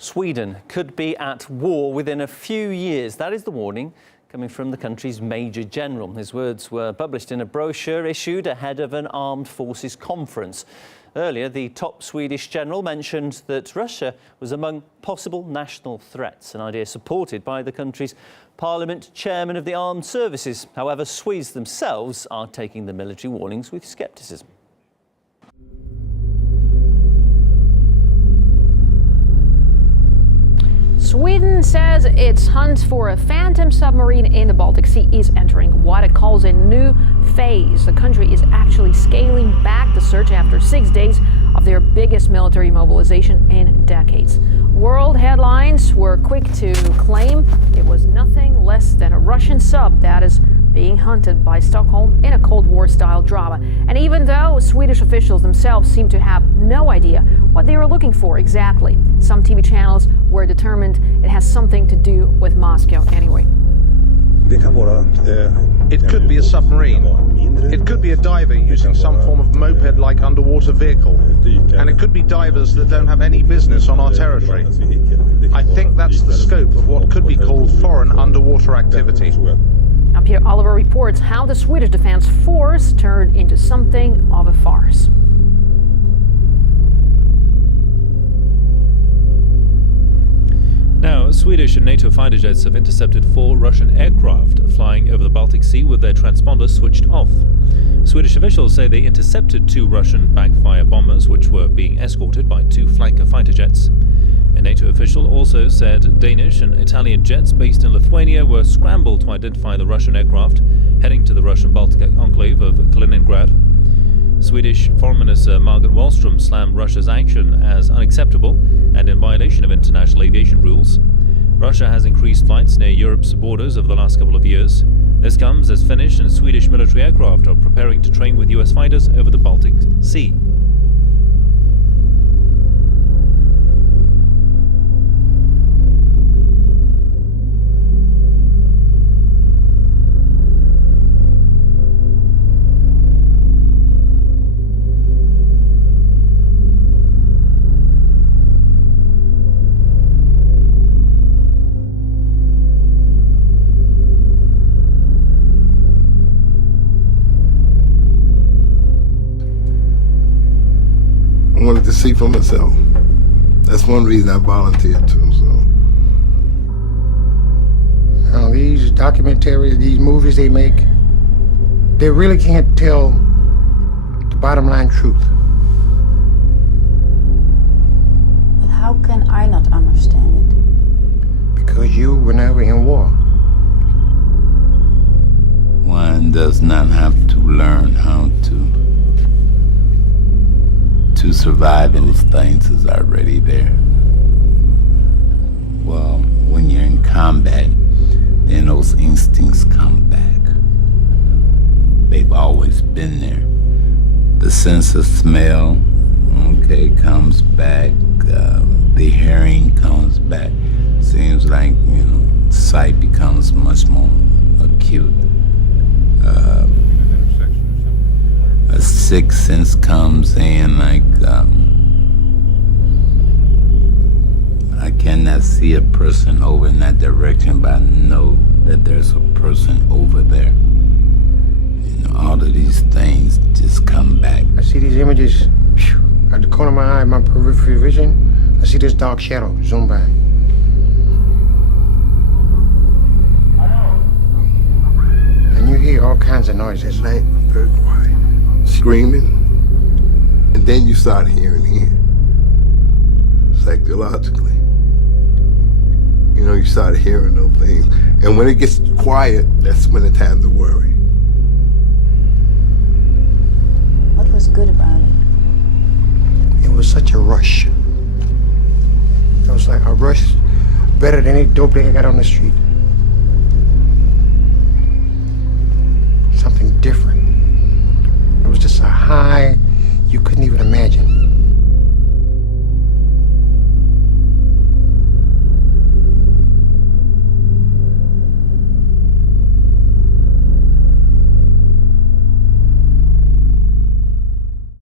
Sweden could be at war within a few years. That is the warning coming from the country's Major General. His words were published in a brochure issued ahead of an armed forces conference. Earlier, the top Swedish general mentioned that Russia was among possible national threats, an idea supported by the country's parliament chairman of the armed services. However, Swedes themselves are taking the military warnings with scepticism. Sweden says its hunt for a phantom submarine in the Baltic Sea is entering what it calls a new phase. The country is actually scaling back the search after 6 days of their biggest military mobilization in decades. World headlines were quick to claim it was nothing less than a Russian sub that is being hunted by Stockholm in a Cold War-style drama. And even though Swedish officials themselves seem to have no idea what they were looking for exactly, some TV channels were determined it has something to do with Moscow anyway. It could be a submarine. It could be a diver using some form of moped-like underwater vehicle. And it could be divers that don't have any business on our territory. I think that's the scope of what could be called foreign underwater activity. Now, Peter Oliver reports how the Swedish Defence Force turned into something of a farce. Now, Swedish and NATO fighter jets have intercepted 4 Russian aircraft flying over the Baltic Sea with their transponders switched off. Swedish officials say they intercepted 2 Russian backfire bombers, which were being escorted by 2 flanker fighter jets. A NATO official also said Danish and Italian jets based in Lithuania were scrambled to identify the Russian aircraft heading to the Russian Baltic enclave of Kaliningrad. Swedish Foreign Minister Margot Wallström slammed Russia's action as unacceptable and in violation of international aviation rules. Russia has increased flights near Europe's borders over the last couple of years. This comes as Finnish and Swedish military aircraft are preparing to train with US fighters over the Baltic Sea. I wanted to see for myself. That's one reason I volunteered too. So, these documentaries, these movies they make, they really can't tell the bottom line truth. But how can I not understand it? Because you were never in war. One does not have to learn how to survive. Those things is already there. Well, when you're in combat, then those instincts come back. They've always been there. The sense of smell, comes back. The hearing comes back. Seems like, sight becomes much more acute. A sixth sense comes in, like, I cannot see a person over in that direction, but I know that there's a person over there. All of these things just come back. I see these images at the corner of my eye, my peripheral vision. I see this dark shadow zoom by. And you hear all kinds of noises. at night, very quiet, screaming, and then you start hearing here, psychologically. You start hearing those things. And when it gets quiet, that's when it's time to worry. What was good about it? It was such a rush. It was like a rush better than any dope they got on the street. Something different. It was just a high